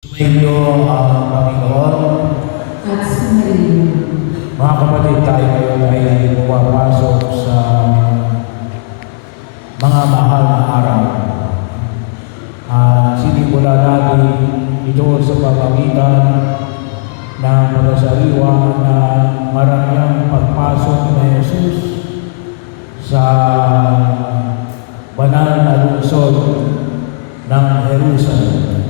Sumainyo ang Panginoon. At sumayin. Mga kapatid, tayo ngayon ay pumapasok sa mga mahal na araw. At sinimula natin ito sa pamamagitan ng magasariwa na maraming pagpasok ni Jesus sa banal na lungsod ng Jerusalem.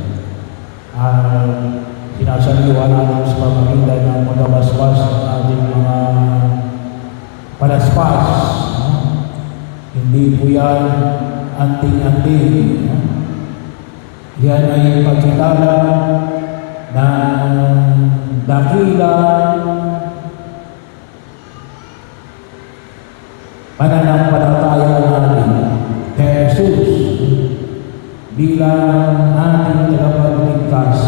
Sinasaliwa natin sa pamamagitan ng magabasbas ng ating mga palaspas. Hindi po yan anting-anting. Yan ay pagkilala ng dakila pananampalataya natin kay Jesus bilang ating tagapagligtas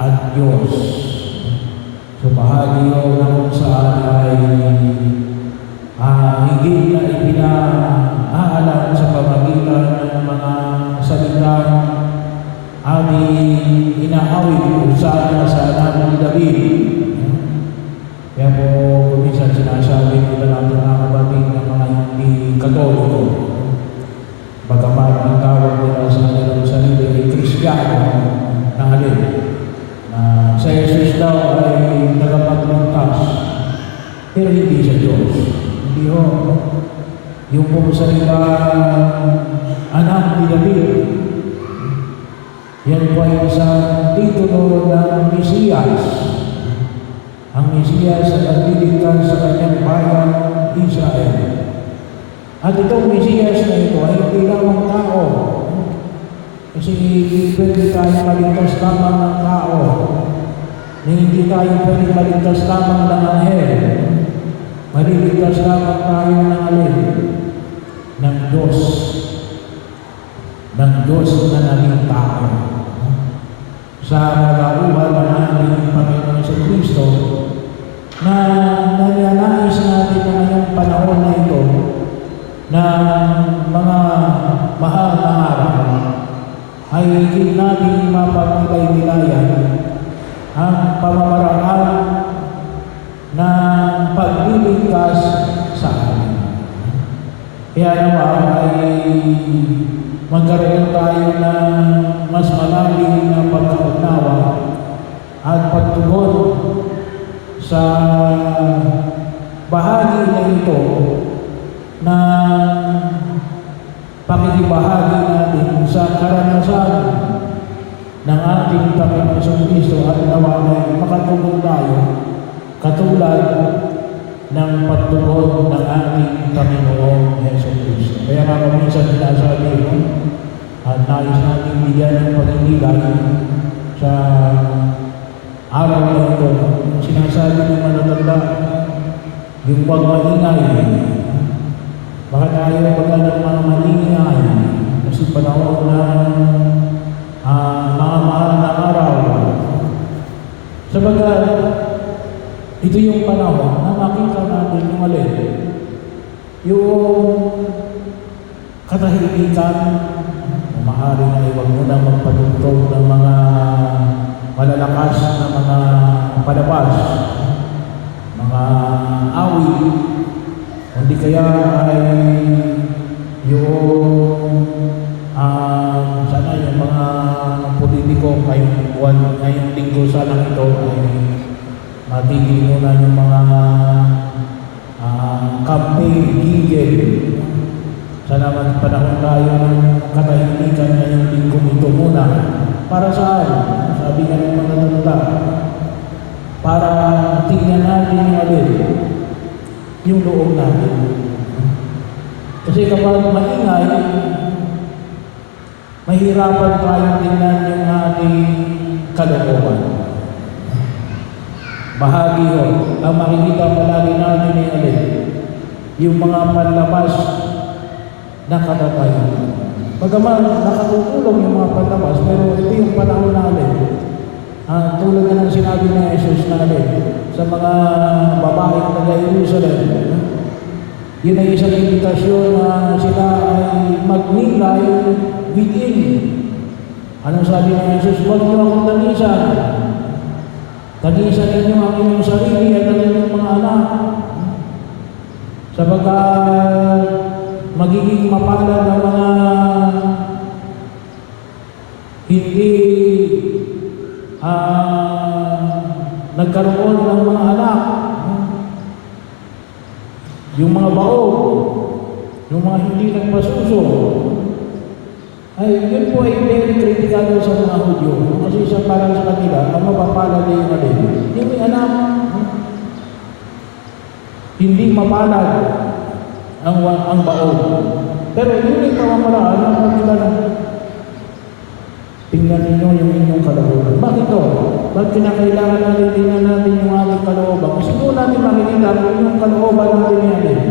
at Diyos. So bahagi yun na kung saan ay higit na ipinaalam sa pamagitan ng mga salita ating inaawit kung saan sa anak ni David. Kaya po minsan sinasabi nila natin mga kapatid ng mga hindi Katoliko. Bagamat ang tawag nila sa kanilang sarili ay Kristiyano na alin. Sa Jesus daw ay tagapagligtas, pero hindi sa Diyos. Hindi ho. Yung po sa nila anak ni David, yan po ay isang titulo ng Mesiyas. Ang Mesiyas ay nagliligtas sa kanyang bayan Israel. At itong Mesiyas na ito ay hindi lamang tao. Kasi pwede tayo maligtas lamang ng tao. Hindi tayo pwede maligtas lamang ng anghel. Maliligtas lamang tayo ng alin? Ng Diyos. Ng Diyos na naging tao. Sa kalauhan ng ating Panginoon sa Kristo, na nanyanais natin na ngayong panahon na ito, na mga mahal na araw, ay higit natin mapagpilay-nilayan ang pamamaraan ng pagliligtas sa atin. Kaya naman ay magkaroon tayo ng mas malalim na pagkaunawa at pagtugon sa bahagi na ito na pakikibahagi natin sa karanasan ng ating Panginoon Kristo at nawa ay makatulong tayo katulad ng pagtugon ng ating Panginoong Hesus Kristo. Kaya nga minsan sinasabi mo at nais natin bigyan ng pag-inilay sa araw na ito. Sinasabi ng matatanda, yung huwag maingay. Baka tayo pagka ng mga maingay kasi panahon na mga mahal na araw. Sabagat, ito yung panahon na makita natin yung alin. Yung katahimikan, maaari na iwag mo na magpatugtog ng mga malalakas na mga palabas, mga awit, hindi kaya ay yung sana yung mga politiko ngayong linggo sana ito ay matigil muna yung mga campaign gigil. Sana panahon tayo ng katahimikan ngayong linggo ito muna. Para saan? Sabi nga ng mga tanda, para tingnan natin yung alin, yung loob natin. Kasi kapag maingay, mahirapan tayong tingnan yung ating kalooban. Bahagi yun. Ang makikita palagi natin yung alin, yung mga panlabas na katatayan. Bagaman nakatutulong yung mga panlabas, pero ito yung panahon natin. Tulad na ng sinabi ni Jesus natin sa mga babaeng taga-Jerusalem, yun ay isang invitasyon na sila ay magnilay within Anong sabi ng Jesus? Huwag niyo akong tagisan. Tagisan ninyo ang inyong sarili at ang inyong mga anak. Sapagkat magiging mapalad ang mga hindi nagkaroon ng mga anak. Yung mga baog, yung mga hindi nagpasuso, ay yun po ay very critical sa mga Hudyo. Kasi sa parang sa kanila, ang mapapalad ay yung alin. Yung may anak, hindi mapalad ang baog. Pero yun yung pamamaraan ng pagkilan. Tingnan ninyo yung inyong kalooban. Bakit ito? Bakit kinakailangan natin tingnan natin yung ating kalooban? Kasi doon natin makikita kung yung kalooban natin yan.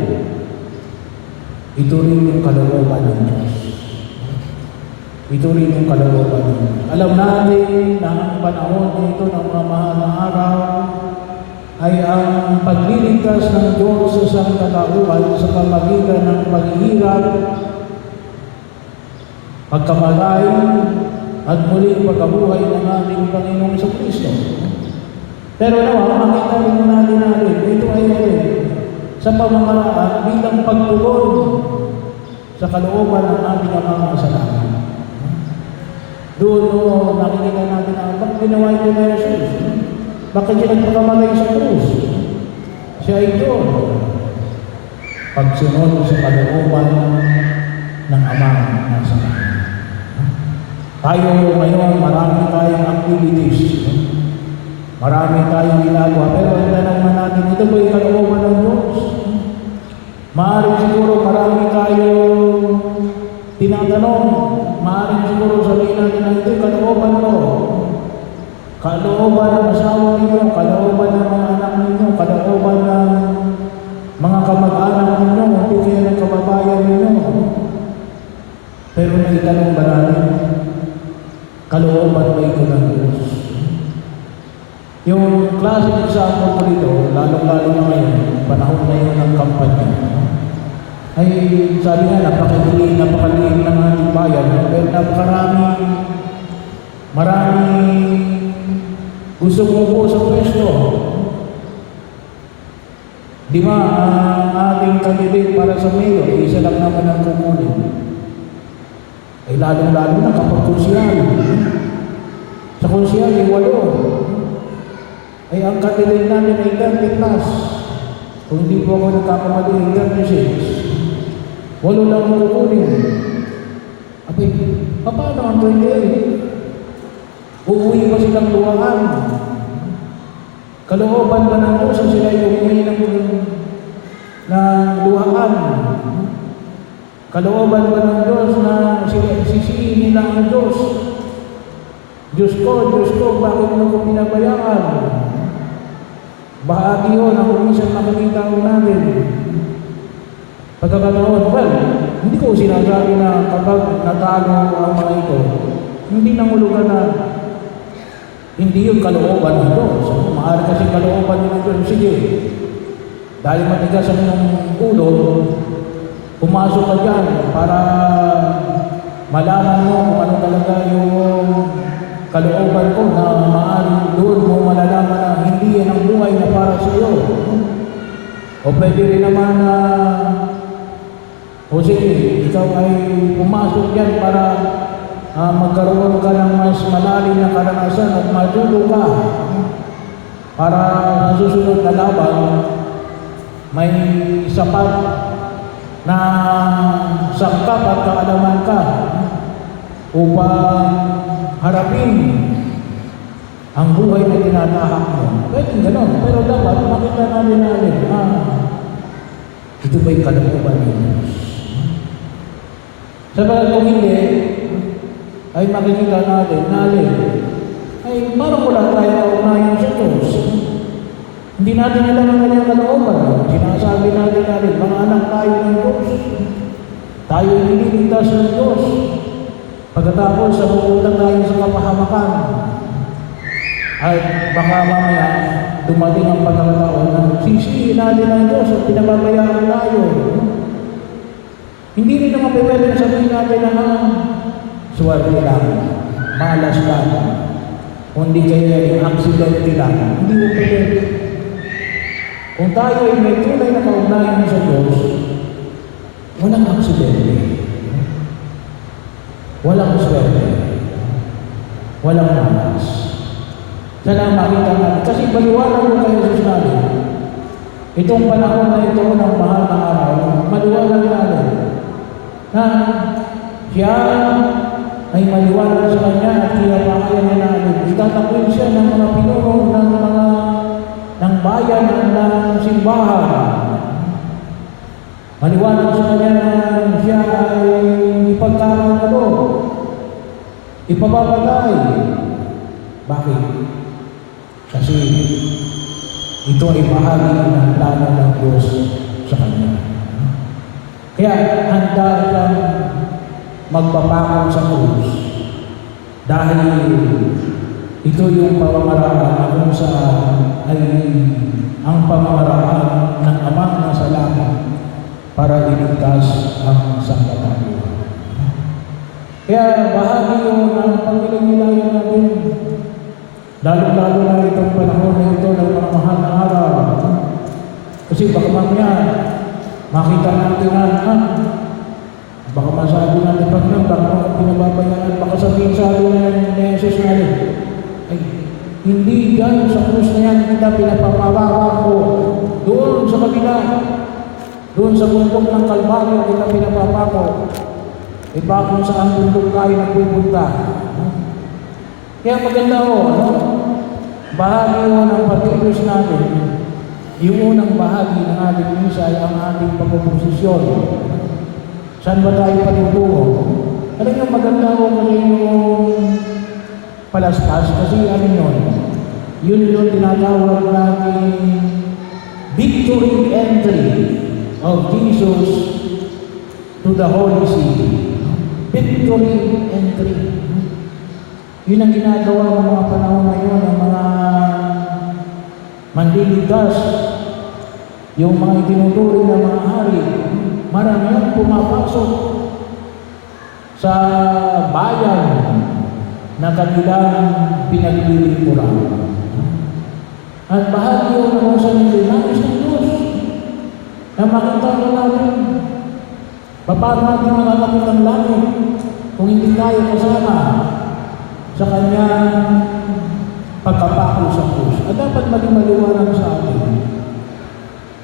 Ito rin yung kalooban ng Diyos. Ito rin yung kalooban ng Diyos. Alam natin na ang panahon nito ng mga mahal na araw ay ang pagliligtas ng Diyos sa isang katauhan sa pamagitan ng paghihirap, pagkamatay, at muling pagkabuhay ng ating Panginoong Kristo. Pero naman, makita rin natin, ito ay sa pamamaraan bilang pagtugon sa kalooban ng ating Ama sa langit. Doon nakikita natin ang bakit ginawa ito na Jesus. Bakit siya nagpakamalay sa krus? Siya ay Diyos. Pagsunod sa kalooban ng Ama na sa langit. Tayo ngayon, marami tayong activities. Marami tayong ginagawa. Pero ang tanong natin, ito ba yung kalooban ng Diyos? Maaaring siguro marami tayong tinatanong. Maaaring siguro sabihin natin na ito yung kalooban ko. Kalooban ng asawa ninyo, kalooban ng mga anak ninyo, kalooban ng mga kamag-anak ninyo, hindi kaya ng kababayan ninyo. Pero naitanong ba natin? Kalooban ba ito ng Diyos? Yung classic example ko dito, lalong-lalo na ngayon, panahon na yun ng kampanya, ay sabi nga, napakaliit ng ating bayan, pero maraming gusto mo sa pwesto. Di ba, ang ating candidate para sa mayor, isa lang naman ang kukunin. Ay lalong-lalo na kapag konsyal. Sa konsyal, ay 8. Ay ang candidate natin ay 30 plus. Kung hindi po ako nagkakamali, 36. 8 lang ang kukunin. Abay, paano ang 28? Uuwi pa silang luhaan. Kalooban ba ng Diyos ang sila yung uuwi ng luhaan? Kalooban ba ng Diyos na sisihin nila ang Diyos? Diyos ko, bakit mo ko pinabayaan? Bahagi yun ang minsan makikita ko natin. Pagkakataon, well, hindi ko sinasabi na kapag natalo ang mga ito, hindi nangulugan na hindi yung kalooban ng Diyos. Maaari kasi kalooban ng Diyos. Sige, dahil matigas ang iyong ulo, pumasok ka dyan para malaman mo kung ano talaga yung kalooban ko na maaaring doon mo malalaman na hindi yan ang buhay na para sa iyo. O pwede rin naman na o sige, ikaw ay pumasok dyan para magkaroon ka ng mas malalim na karanasan at matuto ka para sa susunod na laban may sapat na sangkap at kaalaman ka upang harapin ang buhay na tinatahak mo. Pwede gano'n. Pero dapat makita natin ito ba'y kalooban ng Diyos? Sabagat kung hindi, ay makikita natin, ay parang wala tayo kaunayan sa Diyos. Hindi natin alam ang kanyang kalooban. Sinasabi natin, mga anak tayo ng Diyos. Tayo iniligtas ng Diyos. Pagkatapos, pupunta tayo sa kapahamakan. At baka mamaya, dumating ang pagkakataon na sisihin natin ang Diyos at pinababayaan tayo. Hindi rin naman pwede sabihin natin na swerte lang. malas lang, kundi kaya aksidente lang. Hindi mo pwede. Kung tayo ay may tunay na kaugnayan sa Diyos, walang aksidente. Walang swerte. Walang malas. Sana makita natin. Kasi maliwanag mo kayo sa sinabi. Itong panahon na ito ng mahal na araw, maliwanag natin na siya ay maliwanag sa kanya at kaya pa kaya niya natin. Itatakwil siya ng mga pinuno ng bayan ng simbahan. Maliwanag sa kanya na siya ay ipagkakalo, ipapapatay. Bakit? Kasi ito ay bahagi ng plano ng Diyos sa kanya. Kaya handa siyang magpapakot sa krus dahil ito yung pamamaraan kung saan ay ang pamamaraan ng Amang nasa langit para iligtas ang sangkatauhan. Kaya bahagi yun ang pagkilingilaya natin, lalo-lalo na itong panahon na ito ng mga mahal na araw. Kasi baka mamaya makita natin na baka masabi natin pag nang baka pinababayaan, baka sabihin sa atin na Jesus natin, ay hindi dyan sa krus na yan kita pinapapababa ko. Doon sa kabila, doon sa bundok ng Kalbaryo kita pinapapako. Iba kung saan bundok tayo nagpupunta. Kaya maganda ho, bahagi ho ng pag-ibig natin, yung unang bahagi ng ating misa ay ang ating pag-oposisyon. Saan ba tayo patutungo? Alam nyo, maganda ho kasi yung palaspas, kasi ano yun? Yun yung tinatawag natin victory entry of Jesus to the Holy City. Victory entry. Yun ang ginagawa ng mga panahon na yun, ng mga manliligas, yung mga itinuturing na mga hari. Maraming pumapasok sa bayan na kanilang pinaglilingkuran. At bahagi yun ng kung saan yung nais ng Diyos na makita ko natin paano natin makakapit ang langit kung hindi tayo kasama sa kanyang pagkapako sa krus. At dapat maging maliwanag sa atin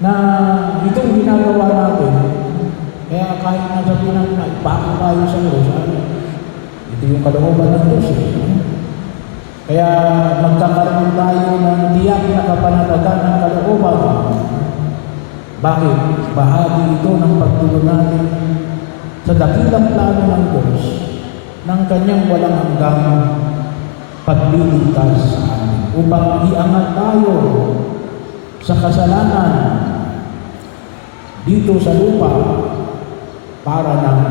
na itong ginagawa natin, kaya kahit nasa pinang ipako tayo sa krus, ito yung kalooban ng Diyos. Kaya magkakaroon tayo ng tiyak na kapanatagan ng kalooban. Bakit? Bahagi ito ng pagtulong natin sa dakilang plano ng Diyos ng kanyang walang hanggang pagliligtas sa atin upang iangat tayo sa kasalanan dito sa lupa para ng